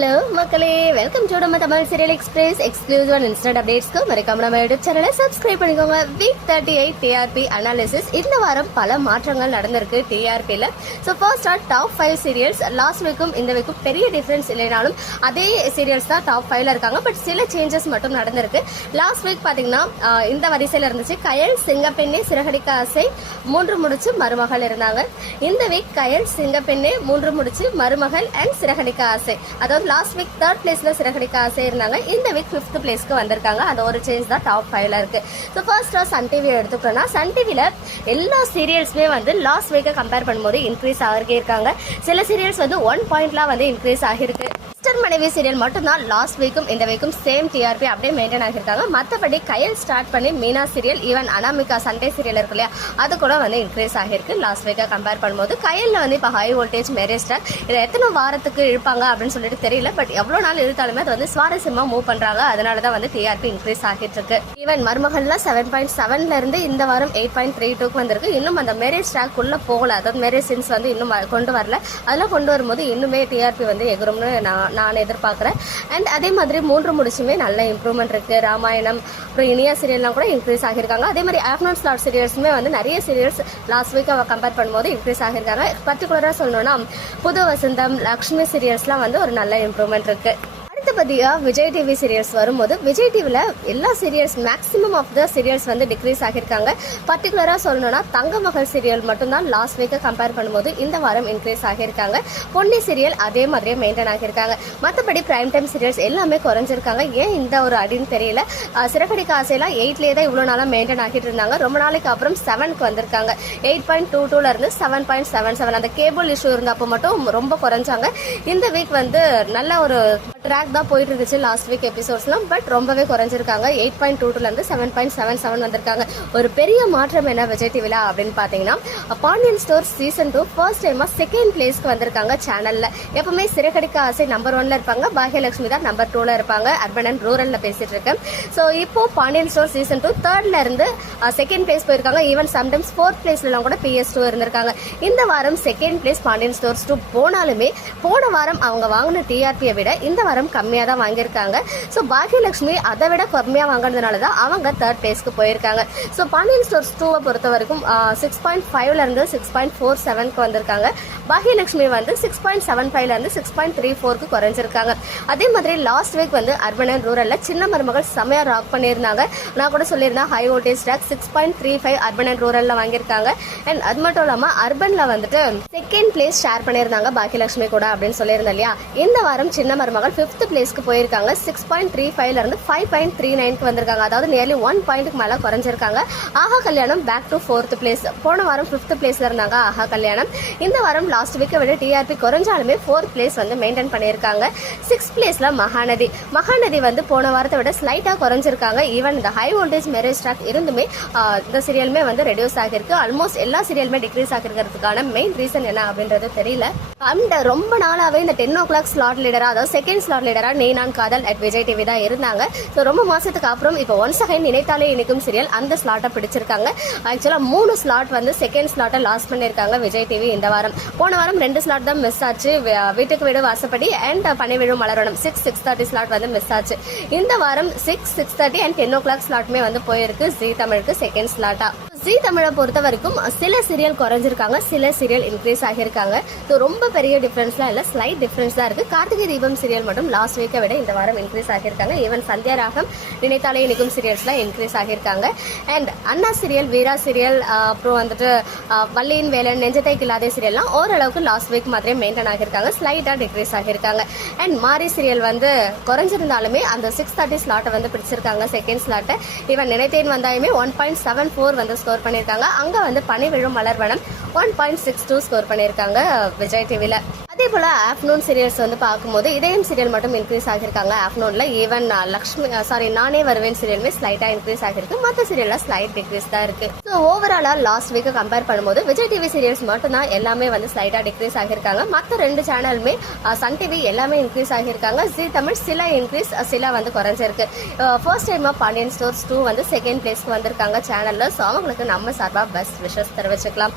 Hello மக்களே. Welcome to நம்ம Tamil serial express exclusive and instant அப்டேட்ஸ்க்கு மறக்காம நம்ம யூடியூப் சேனலை சப்ஸ்கிரைப் பண்ணிக்கோங்க. Week thirty eight TRP analysis இந்த வாரம் பல மாற்றங்கள் நடந்திருக்கு டிஆர்பியில் so first are top five serials last வீக்கும் இந்த வீக்கும் பெரிய டிஃப்ரென்ஸ் இல்லைனாலும் அதே சீரியல்ஸ் தான் டாப் ஃபைவ்ல இருக்காங்க. பட் சில சேஞ்சஸ் மட்டும் நடந்திருக்கு. லாஸ்ட் வீக் பார்த்தீங்கன்னா இந்த வரிசையில் இருந்துச்சு. கயல் சிங்கப்பெண்ணே சிறகடிக்க ஆசை மூன்று முடிச்சு மருமகள் இருந்தாங்க. இந்த வீக் கயல் சிங்கப்பெண்ணே மூன்று முடிச்சு மருமகள் அண்ட் சிறகடிக்க ஆசை. அதாவது லாஸ்ட் வீக் தேர்ட் பிளேஸ்ல சிறகடிக்க ஆசை இருந்தாங்க இந்த வீக் ஃபிஃப்த் பிளேஸ்க்கு வந்திருக்காங்க. அந்த ஒரு சேஞ்ச் தான் டாப் ஃபைவ்ல இருக்கு. ஸோ ஃபர்ஸ்டா சன் டிவி எடுத்துக்கிட்டோம்னா சன் டிவியில் எல்லா சீரியல்ஸுமே வந்து லாஸ்ட் வீக்கை கம்பேர் பண்ணும்போது இன்க்ரீஸ் ஆகிருக்கே இருக்காங்க சில சீரியல்ஸ் வந்து ஒன் பாயிண்ட்லாம் வந்து இன்க்ரீஸ் ஆகிருக்கு மிஸ்டர் மனைவி சீரியல் மட்டும்தான் லாஸ்ட் வீக்கும் இந்த வீக்கும் சேம் டிஆர்பி அப்படியே மெயின்டைன் ஆகியிருக்காங்க. மற்றபடி கையல் ஸ்டார்ட் பண்ணி Meena serial even Anamika Sunday serial இருக்கு இல்லையா அது கூட வந்து இன்க்ரீஸ் ஆகியிருக்கு. லாஸ்ட் வீக்காக கம்பேர் பண்ணும்போது கையில் வந்து இப்போ ஹை வோல்டேஜ் மேரேஜ் ஸ்டார் இதை எத்தனை வாரத்துக்கு இழுப்பாங்க அப்படின்னு சொல்லிட்டு தெரியல பட் எவ்வளோ நாள் இழுத்தாலுமே அது வந்து சுவாரஸ்யமாக மூவ் பண்ணுறாங்க அதனால தான் வந்து டிஆர்பி இன்க்ரீஸ் ஆகிட்டு இருக்கு ஈவன் மருமகள்லாம் செவன் பாயிண்ட் செவன்ல இருந்து இந்த வாரம் எயிட் பாயிண்ட் த்ரீ டூக்கு வந்திருக்கு. இன்னும் அந்த மேரேஜ் ஸ்டாக் உள்ளே போகல. அதாவது மேரேஜ் சீன்ஸ் வந்து இன்னும் கொண்டு வரல. அதெல்லாம் கொண்டு வரும்போது இன்னுமே டிஆர்பி வந்து எகுரும்னு நான் நான் எதிர்பார்க்குறேன். அண்ட் அதே மாதிரி மூன்று முடிச்சுமே நல்ல இம்ப்ரூவ்மெண்ட் இருக்குது ராமாயணம் அப்புறம் இனியா சீரியல்லாம் கூட இன்க்ரீஸ் ஆகியிருக்காங்க. அதே மாதிரி ஆஃப்டர்நூன் ஸ்லாட் சீரியல்ஸுமே வந்து நிறைய சீரியல்ஸ் லாஸ்ட் வீக் அவள் கம்பேர் பண்ணும்போது இன்க்ரீஸ் ஆகியிருக்காங்க. பர்டிகுலராக சொல்லணும்னா புது வசந்தம் லக்ஷ்மி சீரியல்ஸ்லாம் வந்து ஒரு நல்ல இம்ப்ரூவ்மெண்ட் இருக்குது அடுத்தபடியாக விஜய் டிவி சீரியல்ஸ் வரும்போது விஜய் டிவியில் எல்லா serials maximum of the serials வந்து டிக்ரீஸ் ஆகியிருக்காங்க. பர்டிகுலராக சொல்லணும்னா தங்க மகள் சீரியல் மட்டும்தான் லாஸ்ட் வீக்கை கம்பேர் பண்ணும்போது இந்த வாரம் இன்க்ரீஸ் ஆகியிருக்காங்க. பொன்னி சீரியல் அதே மாதிரியே மெயின்டைன் ஆகியிருக்காங்க. மற்றபடி பிரைம் டைம் சீரியல்ஸ் எல்லாமே குறைஞ்சிருக்காங்க. ஏன் இந்த ஒரு அடின்னு தெரியல. அஹ் சிறகடிக்க ஆசையெல்லாம் எயிட்லேயே தான் இவ்வளோ நாளாக மெயின்டைன் ஆகிட்டு இருந்தாங்க. ரொம்ப நாளைக்கு அப்புறம் செவனுக்கு வந்திருக்காங்க. எயிட் பாயிண்ட் டூ டூல இருந்து செவன் பாயிண்ட் செவன் செவன் அந்த கேபிள் இஷ்யூ இருந்தப்போ மட்டும் ரொம்ப குறைஞ்சாங்க. இந்த வீக் வந்து நல்ல ஒரு ட்ராக் தான் போயிட்டு இருந்துச்சு லாஸ்ட் வீக் எபிசோட்ஸ்லாம் பட் ரொம்பவே குறைஞ்சிருக்காங்க. எயிட் பாயிண்ட் டூ டூலேருந்து செவன் பாயிண்ட் செவன் செவன் வந்திருக்காங்க. ஒரு பெரிய மாற்றம் என்ன விஜய் டிவியில் அப்படின்னு பார்த்தீங்கன்னா Pandian store season two first டைமாக செகண்ட் பிளேஸ்க்கு வந்திருக்காங்க சேனலில் எப்பவுமே சிறகடிக்க ஆசை நம்பர் ஒன்ல இருப்பாங்க. பாகியலட்சுமி தான் நம்பர் டூவில் இருப்பாங்க. அர்பன் அண்ட் ரூரலில் பேசிட்டு இருக்கேன். ஸோ இப்போ பாண்டியன் ஸ்டோர் சீசன் டூ தேர்ட்ல இருந்து செகண்ட் பிளேஸ் போயிருக்காங்க. ஈவன் சம்டைம்ஸ் ஃபோர்த் பிளேஸ்லாம் கூட பிஎஸ் டூ இருந்திருக்காங்க. இந்த வாரம் second place Pandian stores two போனாலுமே போன வாரம் அவங்க வாங்கின டிஆர்பியை விட இந்த வாரம் கம்மியாக தான் வாங்கியிருக்காங்க. ஸோ பாக்கியலக்ஷ்மி அதை விட கம்மியாக வாங்கினதுனால தான் அவங்க தேர்ட் பிளேஸ்க்கு போயிருக்காங்க. ஸோ பாண்டியன் ஸ்டோர்ஸ் டூவை பொறுத்த வரைக்கும் சிக்ஸ் பாயிண்ட் ஃபைவ்ல இருந்து சிக்ஸ் பாயிண்ட் ஃபோர் செவனுக்கு வந்திருக்காங்க. பாகியலட்சுமி வந்து சிக்ஸ் பாயிண்ட் செவன் ஃபைவ்லேருந்து சிக்ஸ் பாயிண்ட் த்ரீ ஃபோருக்கு குறைஞ்சிருக்காங்க. அதே மாதிரி லாஸ்ட் வீக் வந்து அர்பன் அண்ட் ரூரலில் சின்ன மருமகள் செமையா ராக் பண்ணியிருந்தாங்க. நான் கூட சொல்லியிருந்தேன் high voltage track six point three five urban and ரூரலில் வாங்கியிருக்காங்க. அண்ட் அது மட்டும் இல்லாமல் அர்பனில் வந்துட்டு செகண்ட் பிளேஸ் ஷேர் பண்ணியிருந்தாங்க பாக்கியலட்சுமி கூட அப்படின்னு சொல்லியிருந்தேன் இல்லையா? இந்த வாரம் சின்ன மருமகள் ஃபிஃப்த் பிளேஸ்க்கு போயிருக்காங்க. சிக்ஸ் பாயிண்ட் த்ரீ ஃபைவ்ல இருந்து ஃபைவ் பாயிண்ட் த்ரீ நைன்க்கு வந்திருக்காங்க. அதாவது நியர்லி ஒன் பாயிண்ட்டுக்கு மேலே குறைஞ்சிருக்காங்க. ஆஹா கல்யாணம் பேக் டு ஃபோர்த் பிளேஸ் போன வாரம் ஃபிஃப்த் பிளேஸ்ல இருந்தாங்க ஆஹா கல்யாணம். இந்த வாரம் லாஸ்ட் வீக்கை விட டிஆர்பி குறைஞ்சாலுமே ஃபோர்த் பிளேஸ் வந்து மெயின்டைன் பண்ணியிருக்காங்க. சிக்ஸ் பிளேஸ்ல மகாநதி. மகாநதி வந்து போன வாரத்தை விட ஸ்லைட்டாக குறைஞ்சிருக்காங்க. ஈவன் இந்த ஹை வோல்டேஜ் மேரேஜ் ட்ராக் இருந்துமே இந்த சீரியலுமே வந்து ரெடியூஸ் ஆகியிருக்கு. ஆல்மோஸ்ட் எல்லா சீரியலுமே டிக்ரீஸ் ஆகிருக்கிறதுக்கான மெயின் ரீசன் என்ன அப்படின்றது தெரியல. அண்ட் ரொம்ப நாளாகவே இந்த டென் ஓ கிளாக் ஸ்லாட் லீடராக அதாவது செகண்ட் ஸ்லாட் லீடர் நீ நான் காதல் அட் விஜய் டிவி தான் இருந்தாங்க. ஸோ ரொம்ப மாதத்துக்கு அப்புறம் இப்போ ஒன்ஸ் அகைன் நினைத்தாலே இணைக்கும் சீரியல் அந்த ஸ்லாட்டை பிடிச்சிருக்காங்க. ஆக்சுவலாக மூணு ஸ்லாட் வந்து செகண்ட் ஸ்லாட்டை லாஸ் பண்ணியிருக்காங்க விஜய் டிவி இந்த வாரம். போன வாரம் ரெண்டு ஸ்லாட் தான் மிஸ் ஆச்சு. வீட்டுக்கு வீடு வாசப்படி அண்ட் பனை விழும் மலரணும். சிக்ஸ் சிக்ஸ் தேர்ட்டி ஸ்லாட் வந்து மிஸ் ஆச்சு. இந்த வாரம் six six thirty and ten o'clock ஸ்லாட்டுமே வந்து போயிருக்கு. ஜி தமிழுக்கு செகண்ட் ஸ்லாட்டாக ஜி தமிழை பொறுத்த வரைக்கும் சில சீரியல் குறைஞ்சிருக்காங்க சில சீரியல் இன்க்ரீஸ் ஆகியிருக்காங்க. ஸோ ரொம்ப பெரிய டிஃப்ரென்ஸ்லாம் இல்லை ஸ்லைட் டிஃப்ரென்ஸ் தான் இருக்குது கார்த்திகை தீபம் சீரியல் மட்டும் லாஸ்ட் வீக்கை விட இந்த வாரம் இன்க்ரீஸ் ஆகியிருக்காங்க. ஈவன் சந்தியா ராகம் நினைத்தாலே நிற்கும் சீரியல்ஸ்லாம் இன்க்ரீஸ் ஆகியிருக்காங்க. And Anna serial Veera serial அப்புறம் வந்துட்டு வள்ளியின் வேலன் நெஞ்சத்தை கில்லாதே சீரியல்லாம் ஓரளவுக்கு லாஸ்ட் வீக் மாதிரியே மெயின்டைன் ஆகியிருக்காங்க. ஸ்லைட்டாக டிக்ரீஸ் ஆகியிருக்காங்க. அண்ட் மாரி சீரியல் வந்து குறைஞ்சிருந்தாலுமே அந்த சிக்ஸ் தேர்ட்டி ஸ்லாட்டை வந்து பிடிச்சிருக்காங்க செகண்ட் ஸ்லாட்டை ஈவன் நினைத்தேன் வந்தாலுமே ஒன் பாயிண்ட் செவன் ஃபோர் வந்து ஸ்கோர் பண்ணியிருக்காங்க. அங்கே வந்து Pani Vizhum Malarvanam one point six two score பண்ணியிருக்காங்க விஜய் டிவியில் போல் ஆஃப்டர்நூன் சீரியல்ஸ் வந்து பார்க்கும்போது இதயம் சீரியல் மட்டும் இன்க்ரீஸ் ஆகியிருக்காங்க. ஆஃப்டர்நூன்ல ஈவன் லக்ஷ்மி சாரி நானே வருவேன் சீரியலுமே ஸ்லைட்டா இன்க்ரீஸ் ஆகிருக்கு மற்ற சீரியல்ல ஸ்லைட் டிக்ரீஸ் தான் இருக்கு. ஸோ ஓவராலா லாஸ்ட் வீக்கு கம்பேர் பண்ணும்போது விஜய் டிவி சீரியல்ஸ் மட்டும் தான் எல்லாமே வந்து ஸ்லைட்டா டிக்ரீஸ் ஆகியிருக்காங்க. மற்ற ரெண்டு சேனலுமே சன் டிவி எல்லாமே இன்க்ரீஸ் ஆகியிருக்காங்க. ஜி தமிழ் சில இன்க்ரீஸ் சில வந்து குறைஞ்சிருக்கு. ஃபர்ஸ்ட் டைமா பாண்டியன் ஸ்டோர்ஸ் டூ வந்து செகண்ட் பிளேஸ்க்கு வந்திருக்காங்க சேனல்ல ஸோ அவங்களுக்கு நம்ம சார்பாக பெஸ்ட் விஷஸ் தெரிவிச்சுக்கலாம்.